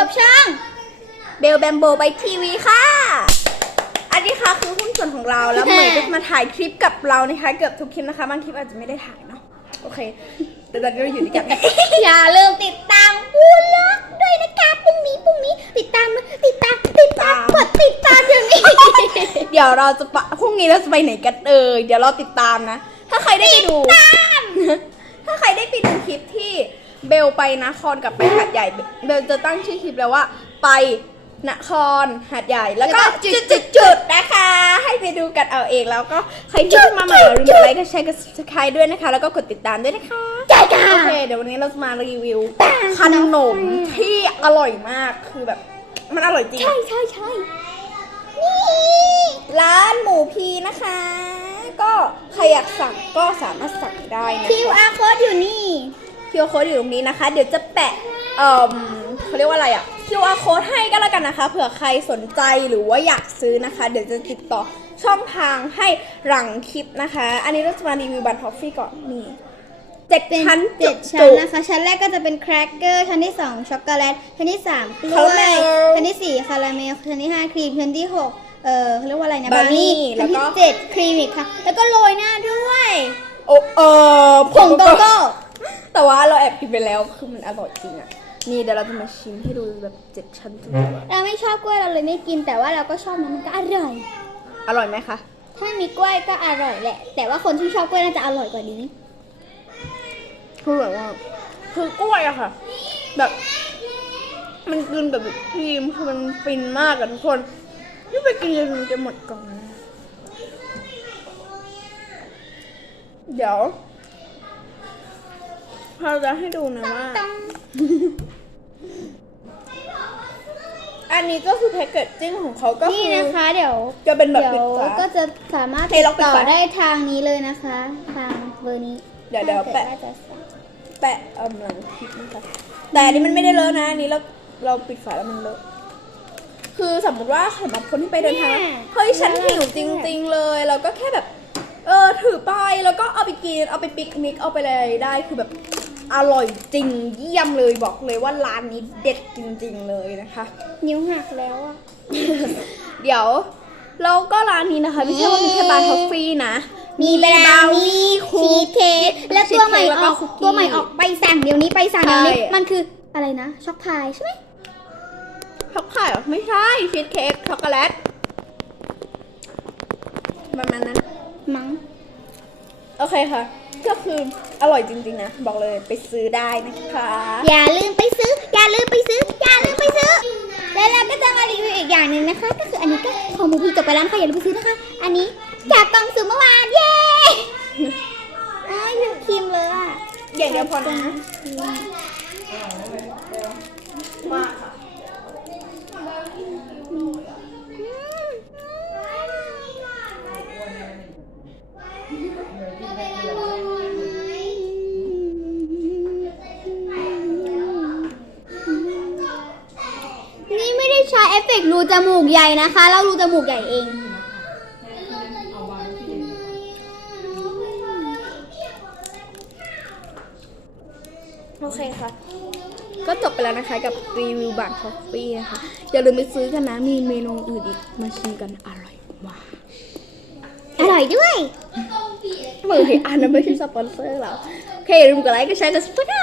กับช่องเบลแบมโบไปทีวีค่ะ อันนี้ค่ะคือหุ้นส่วนของเราแล้วค่ะเมย์ก็มาถ่ายคลิปกับเรานะคะเกือบทุกคลิปนะคะบางคลิปอาจจะไม่ได้ถ่ายเนาะโอเคแต่ตอนนี้เราอยู่ด้วยกันอย่าลืมติดตามบูล็อกด้วยนะคะพรุ่งนี้พรุ่งนี้ติดตามติดตามติดตามกดติดตามเดี๋ยวนี้เดี๋ยวเราจะพรุ่งนี้เราจะไปไหนกันเอ่ยเดี๋ยวเราติดตามนะ ถ้าใครได้ไปดูถ้าใครได้ไปดูคลิปที่ เบลไปนครกับไปหาดใหญ่ เบลจะตั้งชื่อคลิปแล้วว่า ไปนครหาดใหญ่แล้วก็แล้วก็จุจุดดจุดจุดนะคะ ให้ไปดูกันเอาเองแล้วก็ใครที่เพิ่งมาใหม่อย่าลืมกดไลค์กดแชร์กด subscribe ด้วยนะคะ แล้วก็กดติดตามด้วยนะคะใช่ค่ะโอเคเดี๋ยววันนี้เราจะมารีวิวขนมที่อร่อยมากคือแบบ มันอร่อยจริงใช่ใช่ใช่ร้านหมูพีนะคะ ก็ใครอยากสั่งก็สามารถสั่งได้นะคิวคะอาร์โค้ดอยู่นี่ QR code อยู่ตรงนี้นะคะ เดี๋ยวจะแปะเอ่อเขาเรียกว่าอะไรอะ QR code ให้ก็แล้วกันนะคะ เผื่อใครสนใจหรือว่าอยากซื้อนะคะ เดี๋ยวจะติดต่อช่องทางให้หลังคลิปนะคะ อันนี้เราจะมารีวิวบัตรทอฟฟี่ก่อนนี่เจ็ดเป็นชั้นเจ็ดจุชั้นกนะคะ ชั้นแรกก็จะเป็นแครกเกอร์ ชั้นที่สองช็อกโกแลต ชั้นที่สามกล้คาราวยเมลชั้นที่สี่คาราเมล ชั้นที่ห้าครีม ชั้นที่หกเอ่อเขาเรียกว่าอะไรนะบราวนี่ชั้นที่แล้วก็เจ็ดครีมอีกค่ะ แล้วก็โรยหน้าด้วยโอเออผงโกโก้ แต่ว่าเราแอบกินไปแล้วคือมันอร่อยจริงอะนี่เดี๋ยวเราจะมาชิมให้ดูแบบเจ็ดชั้นจุกๆอะเราไม่ชอบกล้วยเราเลยไม่กินแต่ว่าเราก็ชอบนะมันก็อร่อย อร่อยไหมคะ ถ้ามีกล้วยก็อร่อยแหละ แต่ว่าคนที่ชอบกล้วยน่าจะอร่อยกว่านี้คือแบบว่าคือกล้วยอะค่ะ แบบ มันกินแบบครีมคือมันฟินมากอะทุกคนนี่ไปกินจนมันจะหมดกล่องแล้วนะเดี๋ยว เราจะให้ดูนะว่า อันนี้ก็คือแพ็กเกจจิ้งของเขาก็นี่คือนะคะ เดี๋ยวจะเป็นแบบเดี๋ปิยดวฝา ก็จะสามารถเทล็อกปิดต่อฝาได้ทางนี้เลยนะคะ ทางเบอร์นี้เดี๋ยวเดี๋ยวถ้าแปะกิว่าจะสั่งแปะเอาหลังคลิปนะคะแต่อันนี้มันไม่ได้เลอะนะอันนี้เราเราปิดฝาแล้วมันเลอะคือสมมติว่าสำหรับคนที่ไปเดินทางแล้วเฮ้ยฉันหิวจริง ๆ เลยเราก็แค่แบบ เออถือไปแล้วก็เอาไปกินเอาไปปิกนิกเอาไปอะไรได้คือแบบ อร่อยจริงเยี่ยมเลยบอกเลยว่าร้านนี้เด็ดจริง ๆ เลยนะคะ นิ้วหักแล้วอะเดี๋ยวเราก็ร้านนี้นะคะไม่ใช่ว่ามีแค่บาร์ทอฟฟี่นะ มีบราวนี่ชีสเค้กและตัวใหม่แล้วอก็อกคุกกี้ตัวใหม่ออกไปสั่งเดี๋ยวนี้ไปสั่งเดี๋ยวนี้ใช่มันคืออะไรนะ ช็อกพายใช่ไหมช็อกไข่เหรอไม่ใช่ชีสเค้กช็อกโกแลตประมาณนั้นมั้งโอเคค่ะ ก็คืออร่อยจริงๆนะ บอกเลยไปซื้อได้นะคะ อย่าลืมไปซื้อ อย่าลืมไปซื้อ อย่าลืมไปซื้อ แล้วเราก็จะมารีวิวอีกอย่างหนึ่งนะคะ ก็คืออันนี้ก็ของมูพีจบไปแล้วนะคะอย่าลืมไปซื้อนะคะ อันนี้จากกล่องสุ่มเมื่อวานเย้อ้ายลืมครีมเลยอะอย่างเดียวพอนะนี่ไม่ได้ใช้เอ ฟเฟกต์รูจมูกใหญ่นะคะ เรารูจมูกใหญ่เอง โอเคค่ะ ก็จบไปแล้วนะคะกับรีวิวบาร์คอฟฟี่นะคะ อย่าลืมไปซื้อกันนะ มีเมนูอื่นอีก มาชิมกันอร่อยมากอร่อยด้วยเมื่อกี้อันนั้นไม่ใช่สปอนเซอร์เรา โอเคอย่าลืมกดไลค์กดแชร์กดซับสไคร